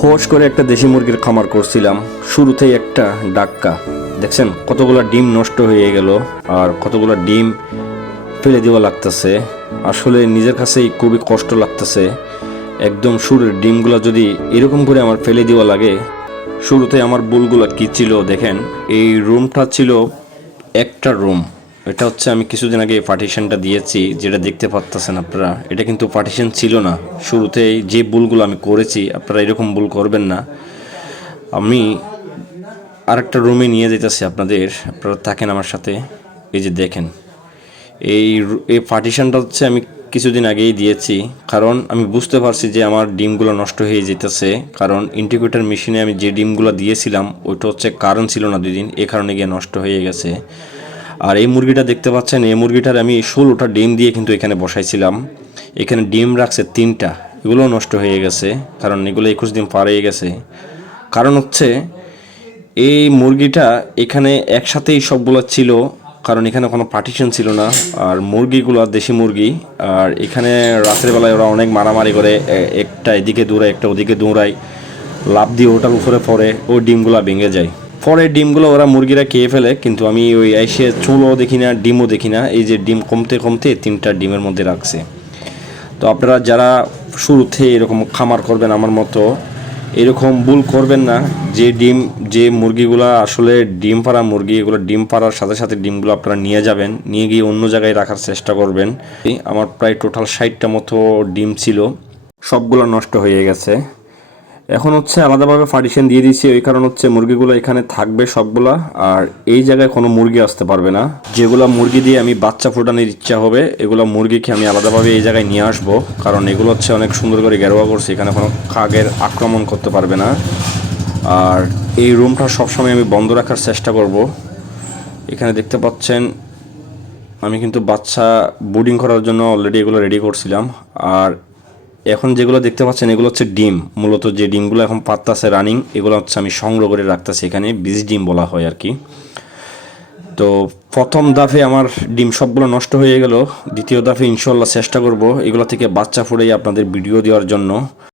হোস করে একটা দেশি মুরগির খামার করছিলাম, শুরুতেই একটা ডাক্কা দেখছেন কতগুলা ডিম নষ্ট হয়ে গেল আর কতগুলা ডিম ফেলে দেওয়া লাগতেছে। আসলে নিজের কাছেই খুবই কষ্ট লাগতেছে। একদম শুরুর ডিমগুলা যদি এরকম করে আমার ফেলে দেওয়া লাগে। শুরুতে আমার বুলগুলা কি ছিল দেখেন, এই রুমটা ছিল একটা রুম। এটা হচ্ছে আমি কিছুদিন আগে পার্টিশনটা দিয়েছি, যেটা দেখতে পাচ্ছেন আপনারা। এটা কিন্তু পার্টিশন ছিল না। শুরুতেই যে ভুলগুলো আমি করেছি, আপনারা এরকম ভুল করবেন না। আমি আরেকটা রুমে নিয়ে যেতেছি আপনাদের, আপনারা থাকেন আমার সাথে। এই যে দেখেন, এই পার্টিশনটা হচ্ছে আমি কিছুদিন আগেই দিয়েছি, কারণ আমি বুঝতে পারছি যে আমার ডিমগুলো নষ্ট হয়ে যেতেছে। কারণ ইন্টিগ্রেটর মেশিনে আমি যে ডিমগুলো দিয়েছিলাম ওইটা হচ্ছে কারণ ছিল না 2 দিন, এ কারণে গিয়ে নষ্ট হয়ে গেছে। আর এই মুরগিটা দেখতে পাচ্ছেন, এই মুরগিটার আমি 16টা ডিম দিয়ে কিন্তু এখানে বসাইছিলাম। এখানে ডিম রাখছে 3টা, এগুলো নষ্ট হয়ে গেছে কারণ এগুলো 21 দিন পার হয়ে গেছে। কারণ হচ্ছে এই মুরগিটা এখানে একসাথেই সবগুলো ছিল, কারণ এখানে কোনো পার্টিশন ছিল না। আর মুরগিগুলো দেশি মুরগি, আর এখানে রাতের বেলায় ওরা অনেক মারামারি করে, একটা এদিকে দৌড়ায় একটা ওদিকে দৌড়ায়, লাফ দিয়ে ওটার উপরে পড়ে, ওই ডিমগুলো ভেঙে যায়। পরে ডিমগুলো ওরা মুরগিরা খেয়ে ফেলে, কিন্তু আমি ওই এসে চুলও দেখি না, ডিমও দেখি না। এই যে ডিম কমতে কমতে 3টা ডিমের মধ্যে রাখছে। তো আপনারা যারা শুরুতে এরকম খামার করবেন আমার মতো, এরকম ভুল করবেন না। যে মুরগিগুলা আসলে ডিম পাড়া মুরগি, এগুলো ডিম পাড়ার সাথে সাথে ডিমগুলো আপনারা নিয়ে যাবেন, নিয়ে গিয়ে অন্য জায়গায় রাখার চেষ্টা করবেন। আমার প্রায় টোটাল 60টা মতো ডিম ছিল, সবগুলো নষ্ট হয়ে গেছে। এখন হচ্ছে আলাদাভাবে পার্টিশন দিয়ে দিয়েছি, ওই কারণ হচ্ছে মুরগিগুলো এখানে থাকবে সবগুলা, আর এই জায়গায় কোনো মুরগি আসতে পারবে না। যেগুলো মুরগি দিয়ে আমি বাচ্চা ফোটানোর ইচ্ছা হবে, এগুলো মুরগিকে আমি আলাদাভাবে এই জায়গায় নিয়ে আসবো, কারণ এগুলো হচ্ছে অনেক সুন্দর করে গেরোয়া করছে, এখানে কোনো কাকের আক্রমণ করতে পারবে না। আর এই রুমটা সবসময় আমি বন্ধ রাখার চেষ্টা করব। এখানে দেখতে পাচ্ছেন আমি কিন্তু বাচ্চা বোর্ডিং করার জন্য অলরেডি এগুলো রেডি করছিলাম। আর এখন যেগুলো দেখতে পাচ্ছেন এগুলো হচ্ছে ডিম, মূলত যে ডিমগুলো এখন পাততাছে রানিং, এগুলো হচ্ছে আমি সংগ্রহ করে রাখতেছি এখানে, বীজ ডিম বলা হয় আর কি। তো প্রথম দাফে আমার ডিম সবগুলো নষ্ট হয়ে গেল, দ্বিতীয় দাফে ইনশাল্লাহ চেষ্টা করব এগুলো থেকে বাচ্চা ফুটাই আপনাদের ভিডিও দেওয়ার জন্য।